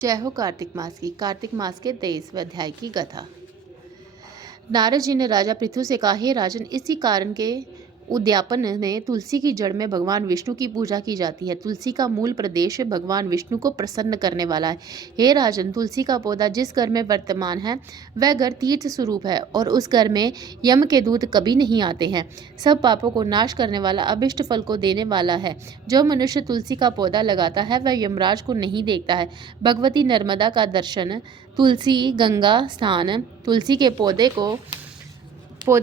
जय हो कार्तिक मास की। कार्तिक मास के 23वें अध्याय की कथा। नारद जी ने राजा पृथु से कहा, हे राजन, इसी कारण के उद्यापन में तुलसी की जड़ में भगवान विष्णु की पूजा की जाती है। तुलसी का मूल प्रदेश भगवान विष्णु को प्रसन्न करने वाला है। हे राजन, तुलसी का पौधा जिस घर में वर्तमान है वह घर तीर्थ स्वरूप है और उस घर में यम के दूत कभी नहीं आते हैं। सब पापों को नाश करने वाला, अभिष्ट फल को देने वाला है। जो मनुष्य तुलसी का पौधा लगाता है वह यमराज को नहीं देखता है। भगवती नर्मदा का दर्शन, तुलसी गंगा स्नान, तुलसी के पौधे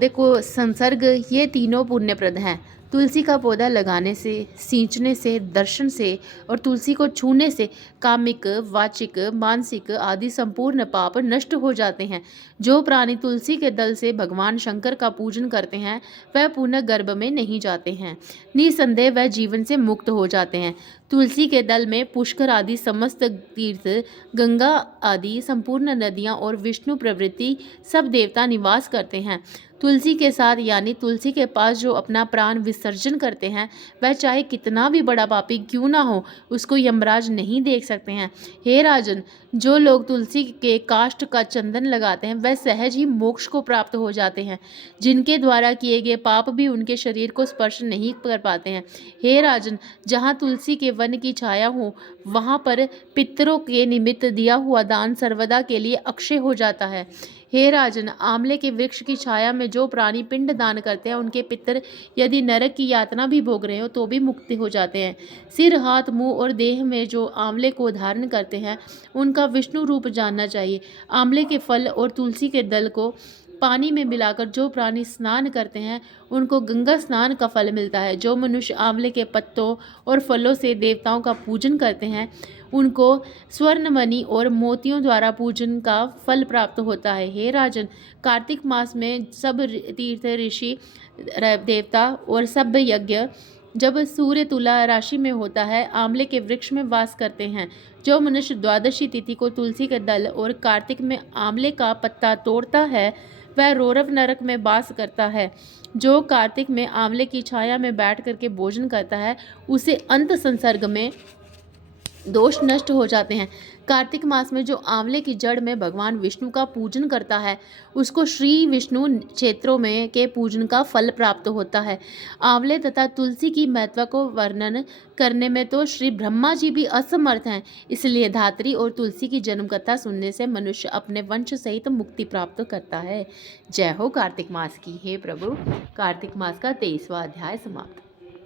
को संसर्ग, ये तीनों पुण्यप्रद हैं। तुलसी का पौधा लगाने से, सींचने से, दर्शन से और तुलसी को छूने से कामिक, वाचिक, मानसिक आदि संपूर्ण पाप नष्ट हो जाते हैं। जो प्राणी तुलसी के दल से भगवान शंकर का पूजन करते हैं वह पुनः गर्भ में नहीं जाते हैं। निसंदेह वह जीवन से मुक्त हो जाते हैं। तुलसी के दल में पुष्कर आदि समस्त तीर्थ, गंगा आदि संपूर्ण नदियाँ और विष्णु प्रवृत्ति सब देवता निवास करते हैं। तुलसी के साथ यानी तुलसी के पास जो अपना प्राण विसर्जन करते हैं वह चाहे कितना भी बड़ा पापी क्यों ना हो, उसको यमराज नहीं देख सकते हैं। हे राजन, जो लोग तुलसी के काष्ठ का चंदन लगाते हैं वह सहज ही मोक्ष को प्राप्त हो जाते हैं। जिनके द्वारा किए गए पाप भी उनके शरीर को स्पर्श नहीं कर पाते हैं। हे राजन, जहाँ तुलसी के वन की छाया हो वहाँ पर पितरों के निमित्त दिया हुआ दान सर्वदा के लिए अक्षय हो जाता है। हे राजन, आंवले के वृक्ष की छाया में जो प्राणी पिंड दान करते हैं उनके पितर यदि नरक की यातना भी भोग रहे हो तो भी मुक्त हो जाते हैं। सिर, हाथ, मुंह और देह में जो आंवले को धारण करते हैं उनका विष्णु रूप जानना चाहिए। आंवले के फल और तुलसी के दल को पानी में मिलाकर जो प्राणी स्नान करते हैं उनको गंगा स्नान का फल मिलता है। जो मनुष्य आंवले के पत्तों और फलों से देवताओं का पूजन करते हैं उनको स्वर्ण मणि और मोतियों द्वारा पूजन का फल प्राप्त होता है। हे राजन, कार्तिक मास में सब तीर्थ, ऋषि, देवता और सब यज्ञ जब सूर्य तुला राशि में होता है आंवले के वृक्ष में वास करते हैं। जो मनुष्य द्वादशी तिथि को तुलसी के दल और कार्तिक में आंवले का पत्ता तोड़ता है वह रौरव नरक में वास करता है। जो कार्तिक में आंवले की छाया में बैठ करके भोजन करता है उसे अंत संसर्ग में दोष नष्ट हो जाते हैं। कार्तिक मास में जो आंवले की जड़ में भगवान विष्णु का पूजन करता है उसको श्री विष्णु क्षेत्रों में के पूजन का फल प्राप्त होता है। आंवले तथा तुलसी की महत्व को वर्णन करने में तो श्री ब्रह्मा जी भी असमर्थ हैं। इसलिए धात्री और तुलसी की जन्म कथा सुनने से मनुष्य अपने वंश सहित मुक्ति प्राप्त करता है। जय हो कार्तिक मास की। हे प्रभु, कार्तिक मास का 23वां अध्याय समाप्त।